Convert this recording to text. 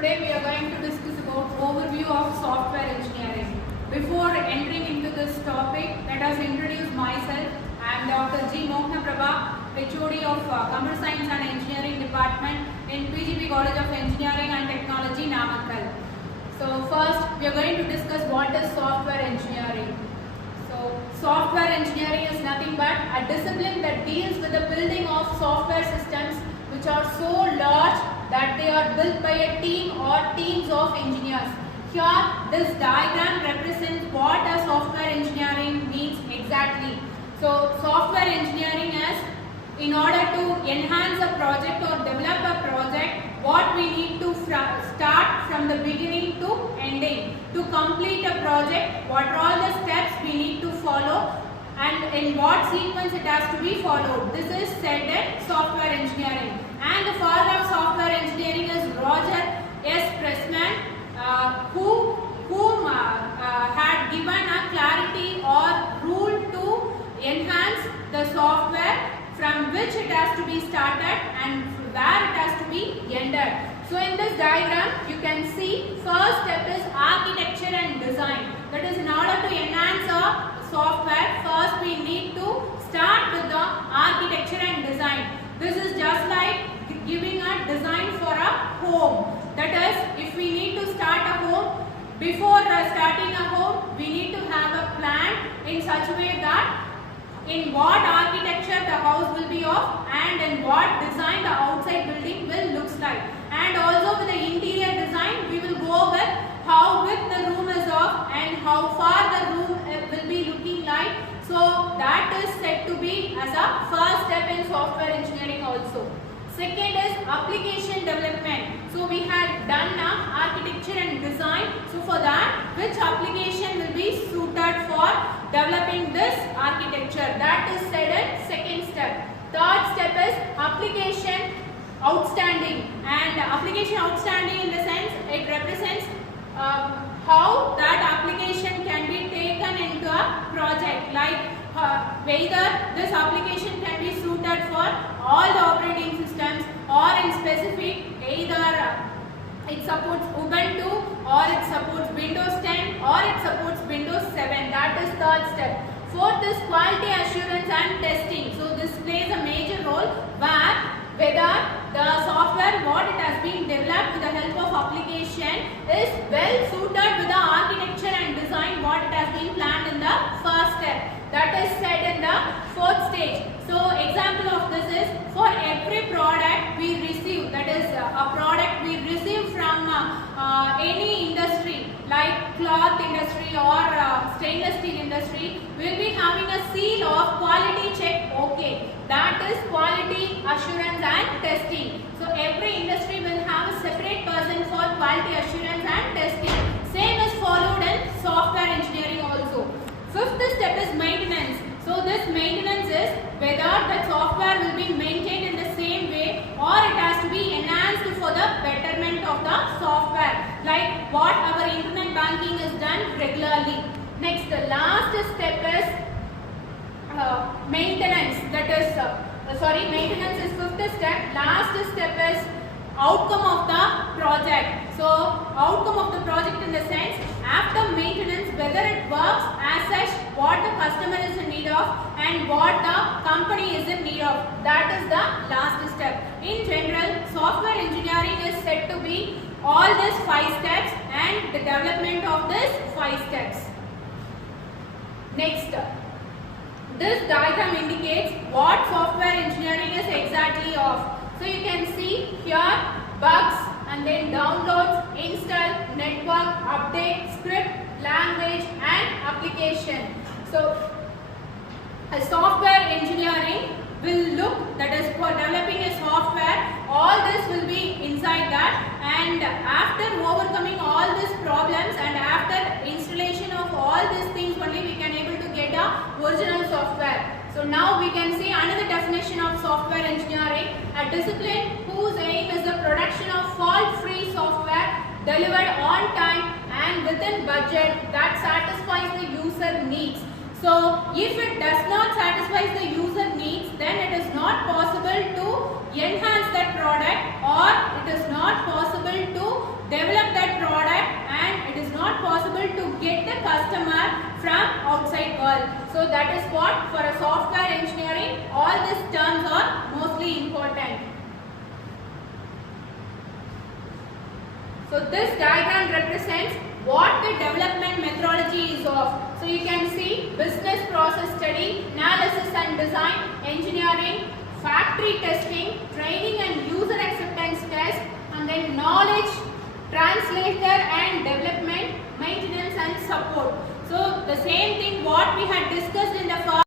today we are going to discuss about overview of software engineering. Before entering into this topic, let us introduce myself. I am Dr.G. Mohana Prabha, HOD of Computer Science and Engineering Department in PGP College of Engineering and Technology, Namakkal. So first, we are going to discuss what is software engineering. So software engineering is nothing but a discipline that deals with the building of software systems which are so large that they are built by a team or teams of engineers. Here, this diagram represents what a software engineering means exactly. So, software engineering is in order to enhance a project or develop a project, what we need to start from the beginning to ending. To complete a project, what are all the steps we need to follow and in what sequence it has to be followed. This is said in software engineering. And the father of software engineering is Roger S. Pressman, whom had given a clarity or rule to enhance the software from which it has to be started and where it has to be ended. So in this diagram, you can see first step is architecture and design. That is, in order to enhance a software, first we need to start with the architecture and design. This is just like giving a design for a home. That is, if we need to start a home, before starting a home, we need to have a plan in such a way that in what architecture the house will be of and in what design the outside building will looks like. And also with the interior design, we will go with how big the room is of and how far the room will be looking like. So that is said to be as a first step in software engineering also. Second is application development. So we had done architecture and design. So for that, which application will be suited for developing this architecture? That is said in second step. Third step is application outstanding. And application outstanding in the sense it represents how that application can be taken into a project, like whether this application can be suited for all the operating systems or in specific either it supports Ubuntu or it supports Windows 10 or it supports Windows 7. That is third step. Fourth is quality assurance and testing. So this plays a major role where whether the software what it has been developed with the help of application is well suited with the architecture and design what it has been planned in the first step. That is said in the fourth stage. So example of this is for every product we receive, that is a product we receive from any industry like cloth industry or stainless steel industry, we will be having a seal of quality check OK. That is quality assurance and testing. So every industry will have a separate person for quality assurance and testing. Same is followed in software engineering also. Fifth step is maintenance. So this maintenance is whether the software will be maintained in the same way or it has to be enhanced for the betterment of the software, like what our internet banking is done regularly. Next, the last step is maintenance. That is, maintenance is fifth step. Last step is outcome of the project. So outcome of the project in the sense after maintenance whether it works as such what the customer is in need of and what the company is in need of. That is the last step. In general, software engineering is said to be all these 5 steps and the development of these 5 steps. Next, this diagram indicates what software engineering is exactly of. So you can see here bugs and then downloads, install, network, update, script, language and application. So a software engineering will look, that is for developing a software, all this will be inside that, and after overcoming all these problems and after installation of all these things only we can able to get a original software. So now we can see another definition of software engineering, a discipline whose aim is the production of fault-free software delivered on time and within budget that satisfies the user needs. So if it does not satisfy the user needs, then it is not possible to enhance that product or it is not possible to well. So that is what for a software engineering, all these terms are mostly important. So this diagram represents what the development methodology is of. So you can see business process study, analysis and design, engineering, factory testing, training and user acceptance test, and then knowledge, translator and development, maintenance and support. So the same thing what we had discussed in the first